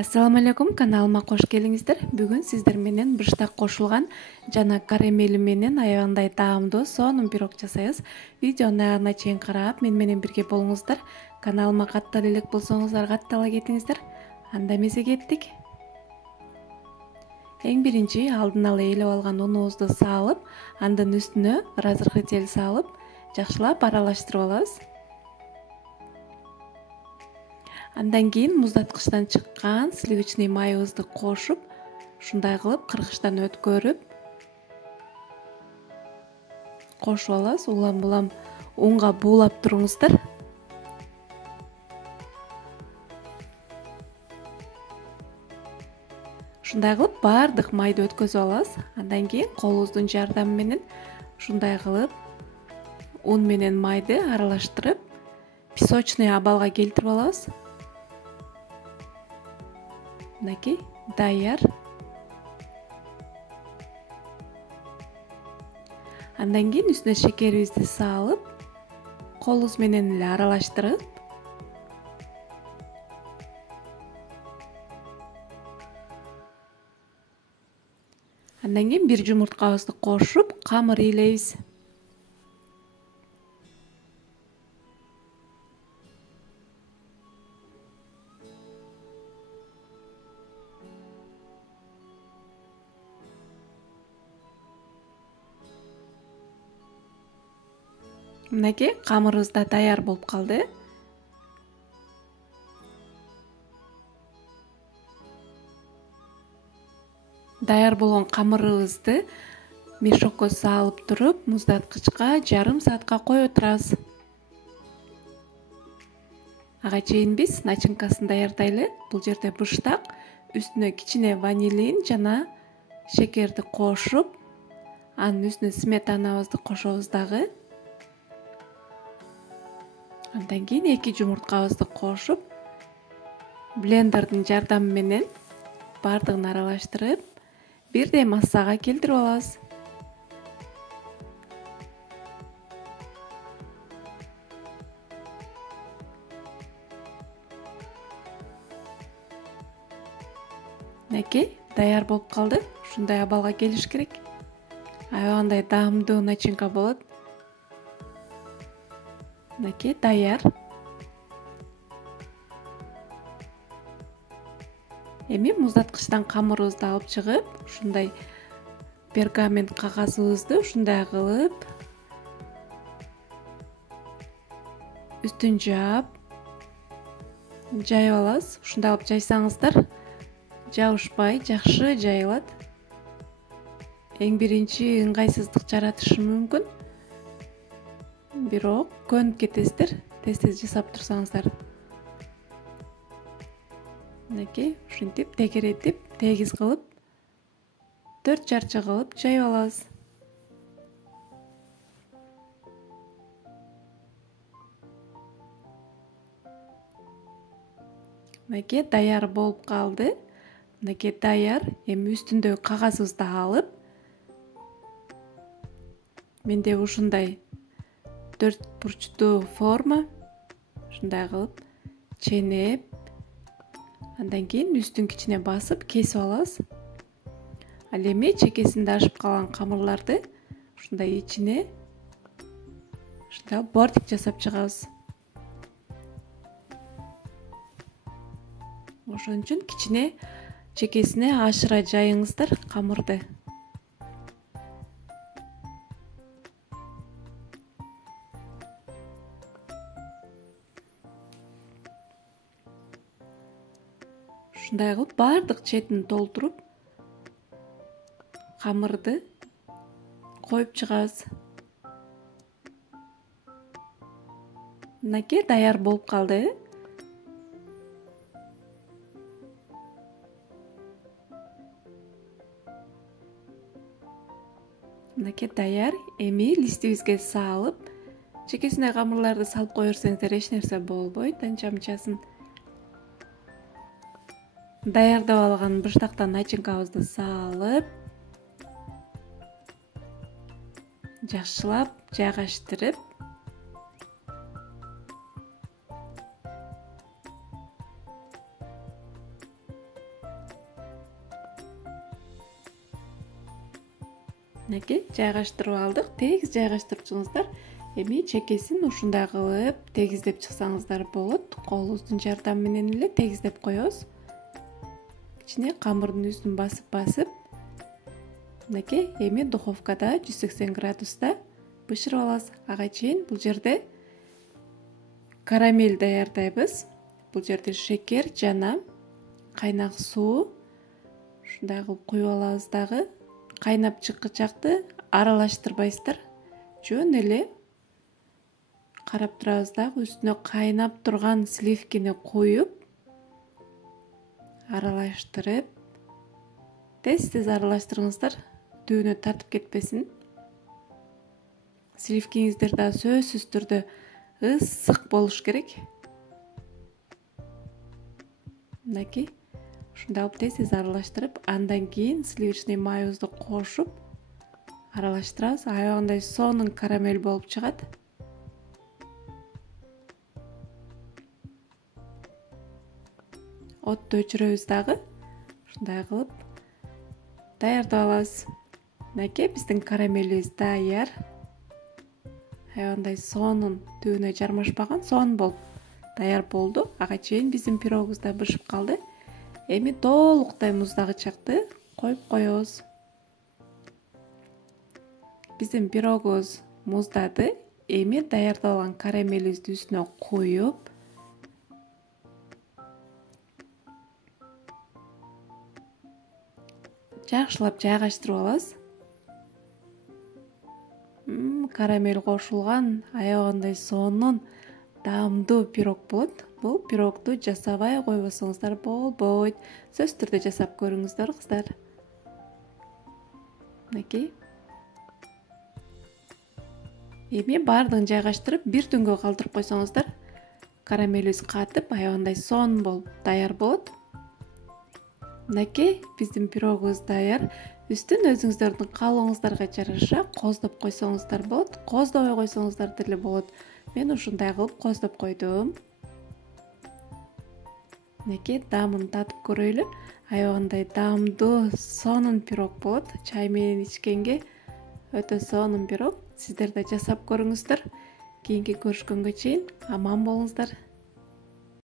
Assalamu алейкум, каналыма кош келиңиздер. Бүгүн сиздер менен быштак кошулган жана карамели менен аябандай таамдуу сонун пирог жасайбыз. Видеону аягына чейин карап, мен менен бирге болуңуздар. Каналыма каттала элек болсоңуздар, каттала кетиңиздер. Анда эмесе кеттик. Эң биринчи алдын ала ээлеп алган унубузду салып, андан үстүнө разрыхлитель салып, жакшылап аралаштырып алабыз. Андан кийин муздаткычтан чыккан сливочный майыбызды кошуп, ушундай кылып кыргычтан өткөрүп кошуп алабыз. Улам-булам унга буулап туруңуздар. Ушундай кылып баардык майды өткөзүп алабыз. Андан кийин колубуздун жардамы менен ушундай кылып ун менен майды аралаштырып, песочный абалга келтирип алабыз. Мынакей, даяр. Андан кийин үстүнө шекерибизди салып, колубуз менен эле аралаштырып, андан кийин бир жумурткабызды кошуп, камыр ээлейбиз. Мынакей, камырыбыз да даяр болуп калды. Даяр болгон камырыбызды мешокко салып туруп, муздаткычка жарым саатка коюп турабыз. Ага чейин биз начинкасын даярдайлы. Бул жерде быштак, үстүнө кичине ванилин жана шекерди кошуп, анын үстүнө сметанабызды кошобуз дагы. Андан кийин 2 жумурткабызды кошуп, блендердин жардамы менен бардыгын аралаштырып, бирдей массага келтирип алабыз. Мынакей, даяр болуп калды. Ушундай абалга келиш керек. Аябандай даамдуу начинка болот. Мынакей, даяр. Эми муздаткычтан камырыбызды алып чыгып, ушундай пергамент кагазыбызды ушундай кылып үстүн жаап, жайып алабыз. Ушундай кылып жайсаңыздар, жабышпай, жакшы жайылат. Эң биринчи ыңгайсыздык жаратышы мүмкүн. Бирок көнүп кетесиздер, тез-тез жасап турсаңыздар. Мынакей, ушинтип тегеретип, тегиз кылып, 4 жарча кылып жайып алабыз. Мынакей, даяр болуп калды. Мынакей, даяр. Эми үстүндөгү кагазыбызды алып, менде ушундай 4 бурчтуу форма, ушундай кылып ченеп, андан кийин үстүн кичине басып кесип алабыз. Ал эми чекесинде ашып калган камырларды ушундай ичине ушундай бортик жасап чыгабыз. Ошон үчүн кичине чекесине ашыра жайыңыздар камырды. Ушундай кылып бардык четин толтуруп, камырды коюп чыгабыз. Мынакей, даяр болуп калды. Мынакей, даяр. Эми листибизге салып, чекесине камырларды салып кое берсеңиздер эч нерсе болбойт, анча мынчасын. Даярдап алган быштактан начинкабызды салып, жакшылап жайгаштырып, Мынакей жайгаштырып алдык. Тегиз жайгаштырып чыгыңыздар. Эми чекесин ушундай кылып тегиздеп чыксаңыздар болот. Колубуздун жардамы менен эле тегиздеп коебуз. Ичине камырдын үстүн басып мынакей эми духовкада 180 градуста бышырып алабыз. Ага чейин бул жерде карамель даярдайбыз. Бул жерде шекер жана кайнак суу ушундай кылып куюп алабыз дагы. Кайнап чыккычакты аралаштырбайсыздар. Жөн эле карап турабыз дагы, үстүнө кайнап турган сливкини коюп аралаштырып тез аралаштырыңыздар, дүүнө тартып кетпесин. Сливкиңиздер да сөзсүз түрдө ысык болуш керек. Мынакей ушундай кылып тез аралаштырып, андан кийин сливочный майыбызды кошуп аралаштырабыз. Аябагандай сонун карамель болуп чыгат. Отту өчүрөбүз дагы. Ушундай кылып даярдап алабыз. Мынакей биздин карамелибиз даяр. Аябагандай сонун, дүүнө жармашпаган сонун болуп даяр болду. Ага чейин биздин пирогубуз да бышып калды. Эми толуктай муздагычакты коюп коебуз. Биздин пирогубуз муздады. Эми даярдалган карамелибизди үстүнө коюп жакшылап жайгаштырып алабыз. Карамель кошулган аябагандай сонун, даамдуу пирог болот. Бул пирогду жасабай койбосоңуздар болбойт. Сөзсүз түрдө жасап көрүңүздөр кыздар. Мынакей. Эми баардыгын жайгаштырып, бир түнгө калтырып койсоңуздар, карамелибиз катып, аябагандай сонун болуп даяр болот. Мынакей биздин пирогубуз даяр. Үстүн өзүңүздөрдүн каалооңуздарга жараша коздоп койсоңуздар болот. Коздобой койсоңуздар деле болот. Мен ушундай кылып коздоп койдум. Мынакей даамын татып көрөйлү. Аябагандай даамдуу, сонун пирог болот. Чай менен ичкенге өтө сонун пирог. Сиздер да жасап көрүңүздөр. Кийинки көрүшкөнгө чейин аман болуңуздар.